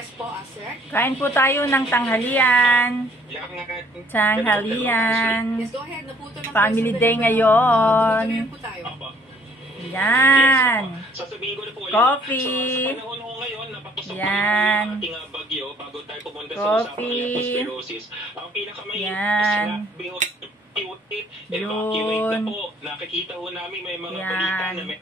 Yes po, Asek. Kain po tayo ng tanghalian. Yes, go ahead. Naputol na Family day ngayon. po tayo. Yan. Sasabihin ko na po Coffee. sa panahon ko ngayon, napapasok Yan. ang ating bagyo bago tayo pumunta sa usapang Coffee. leptospirosis. Ang pinakamahirap Yan. evacuate na po. Nakikita ho namin may mga balita na may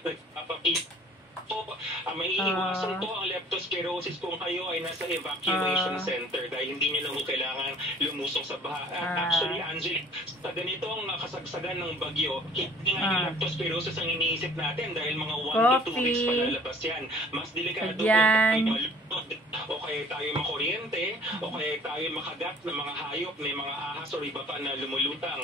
nagpapakita po. May iiwasan po ang leptospirosis kung kayo ay nasa evacuation center dahil hindi nyo na po kailangan lumusong sa baha. Actually, Angelique, sa ganitong kasagsagan ng bagyo, hindi nga yung leptospirosis ang iniisip natin dahil mga 1 to 2 weeks palalabas yan. Mas delikado kung tayo malunod o kaya tayo makuryente o kaya tayo makagat ng mga hayop, may mga ahas o iba pa na lumulutang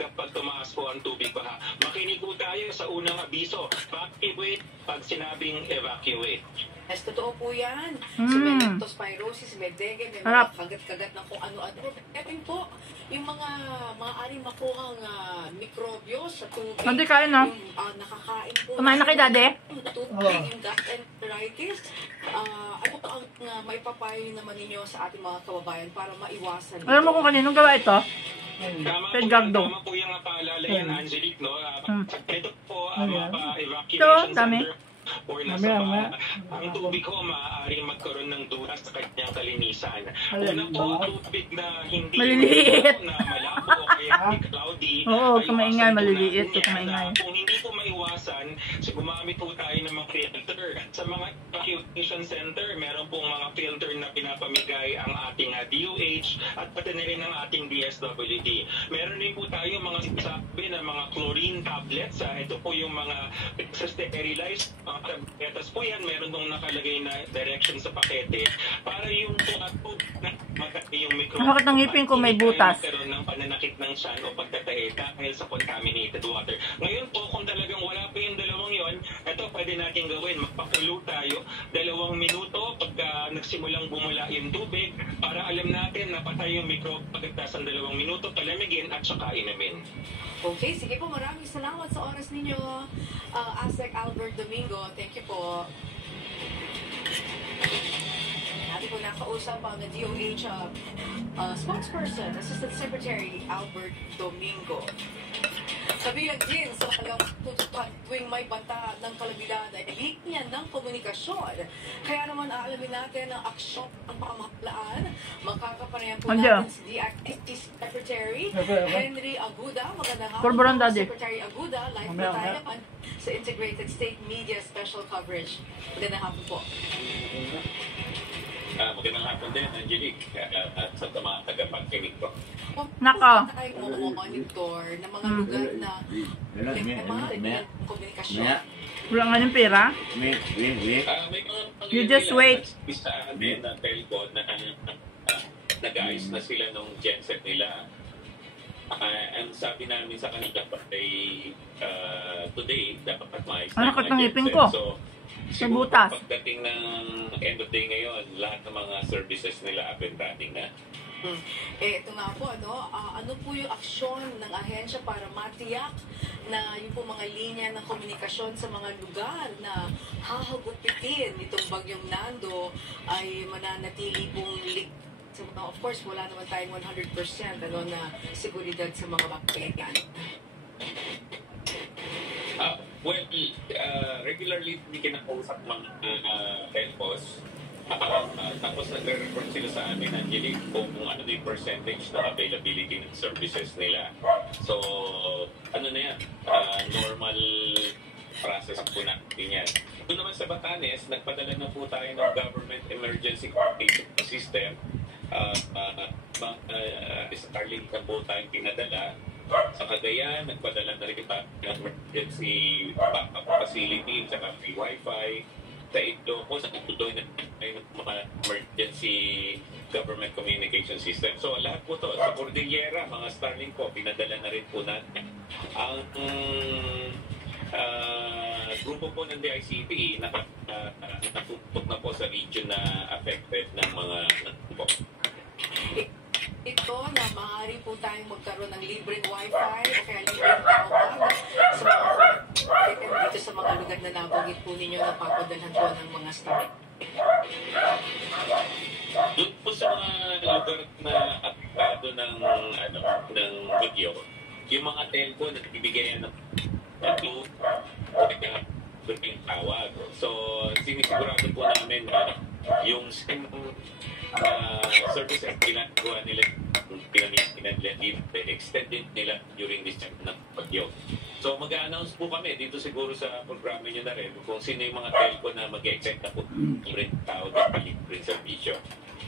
kapag tumaas po ang tubig baha. Makinig po tayo sa unang abiso. Evacuate pag sinabing evacuate. Yes, totoo po yan. So, may leptospirosis, may dengue, may mga kagat-kagat na kung ano-ano. Ito po, yung mga maaaring makuhang mikrobyo sa tubig. Hindi kain, no? Yung nakakain po. Kumain na kay Daddy? Tubig, yung gastroenteritis. Ano po ang may papayo naman ninyo sa ating mga kababayan para maiwasan ito? Alam mo kung kaninong gawa ito? Tama po yung paalala yan, Angelique, no? Ito po ang evacuation center or nasa ang tubig ko maaaring magkaroon ng dulas sa kanyang kalinisan. Una po, tubig na hindi maliliit na malabo o kaya cloudy. Oo, kumaingay, maliliit. Kumaingay. Kung hindi po maiwasan, so gumamit po tayo ng mga filter. Sa mga evacuation center, meron pong mga filter na pinapamigay ang ating DOH at pati na rin ang ating DSWD. Meron din po tayo mga sinasabi na mga chlorine tablets. Ito po yung mga sterilize tabletas po yan, meron nung nakalagay na direction sa pakete para yung yung microbe. Bakit ang ngipin ko may butas? Magkaroon ng pananakit ng tiyan o pagtatahe dahil sa contaminated water. Ngayon po, kung talagang wala pa yung dalawang yon, ito pwede natin gawin. Magpakulo tayo 2 minuto pagka nagsimulang bumula yung tubig para alam natin na patay yung microbe pagkatapos ng 2 minuto, palamigin at saka inumin. Okay, sige po. Maraming salamat sa oras ninyo, Asek Albert Domingo. Thank you po. Natin po nakausap ang DOH spokesperson, Assistant Secretary Albert Domingo. Kabilang din sa kanilang tutupan tuwing may banta ng kalamidad ay linya ng komunikasyon. Kaya naman aalamin natin ang aksyon ng pamahalaan. Makakapanayam po natin si DIT Secretary Henry Aguda. Magandang hapon po, Secretary Aguda. Live po tayo sa Integrated State Media Special Coverage. Magandang hapon po. Magandang hapon din, Angelique, at sa mga tagapagkinig ko. Nako. Tayo monitor ng mga lugar na may komunikasyon. Wala nga ng pera? You just wait. Sa amin na telco na nag-ayos na sila nung genset nila. Ang sabi namin sa kanila today, dapat maayos na ang ngipin ko? Siguro pagdating ng end of day ngayon, lahat ng mga services nila up and running na. Ito nga po, ano po yung aksyon ng ahensya para matiyak na yung po mga linya ng komunikasyon sa mga lugar na hahagupitin itong bagyong Nando ay mananatili pong of course, wala naman tayong 100% na seguridad sa mga bakteryan. Well, regularly hindi kinakausap mga telcos. Tapos nagre-report sila sa amin, Angelique, kung ano yung percentage ng availability ng services nila. So, ano na yan? Normal process po natin yan. Doon naman sa Batanes, nagpadala na po tayo ng Government Emergency Coordination System. Starlink na po tayong pinadala. Sa Cagayan, nagpadala na rin pa ng emergency backup facility at free wifi. Sa Ilocos, nagtuloy na ng mga emergency government communication system. So lahat po to sa Cordillera, mga Starlink po, pinadala na rin po natin. Ang grupo po ng DICT natutok na po sa region na affected ng mga po. Ito na maaari po tayong magkaroon ng libreng wifi o kaya libreng tawag sa mga dito sa mga lugar na nabanggit po ninyo na papadalhan po ng mga staff. lugar na apektado ng bagyo, yung mga telco na nagbibigay ng load, yung tawag. So, sinisigurado po namin na yung service at ginagawa nila, extended nila during this time ng bagyo. So, mag-a-announce po kami dito siguro sa programa nyo na rin kung sino yung mga telco na mag-extend na po yung tawag at palibre servisyo.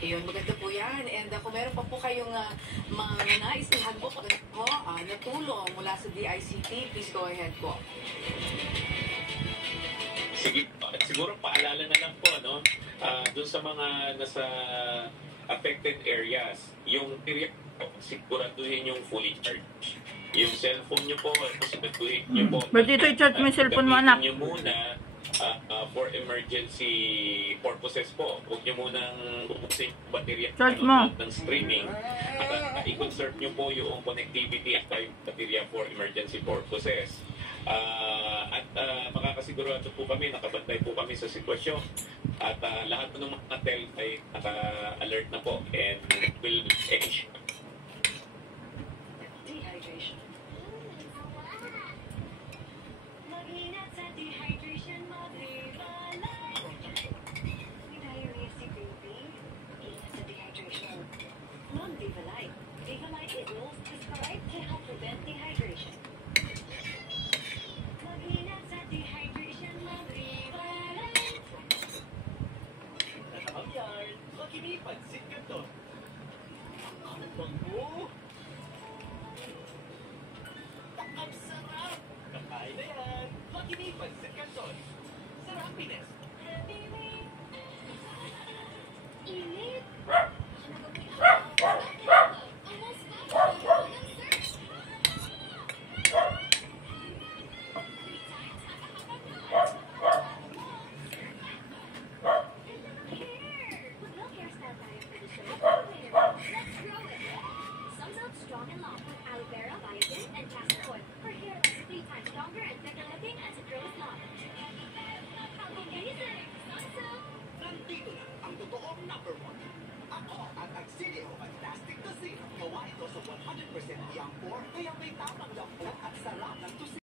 Ayun, maganda po yan. And kung meron pa po kayong mga nais na handbook na tulong mula sa DICT, please go ahead po. Sige, siguro paalala na lang po, no? Doon sa mga nasa affected areas, yung period po, siguraduhin yung fully charged. Yung cellphone nyo po, siguraduhin nyo po. Ba't dito i-charge mo yung cellphone mo, anak? Gamitin nyo muna for emergency purposes po. Huwag nyo munang ubusin yung baterya ng streaming. I-conserve nyo po yung connectivity at yung baterya for emergency purposes. At makakasigurado po kami, nakabantay po kami sa sitwasyon. At lahat po ng mga tel ay naka-alert na po and will ensure. Dehydration. Mag-ingat sa dehydration, mag-rivalay. May diarrhea si baby. Ingat sa dehydration. Mag-rivalay. Rivalay is most prescribed to help prevent dehydration. Mag-ingat sa dehydration, mag-rivalay. Ang yarn, makinipansin ka to. Ang bango. Ang sarap. Kakain na yan. Makinipansin ka to. Sa happiness. Init. Sums out strong and long with aloe vera, biotin, and castor oil. For hair lasts 3 times stronger and thicker looking as it grows long.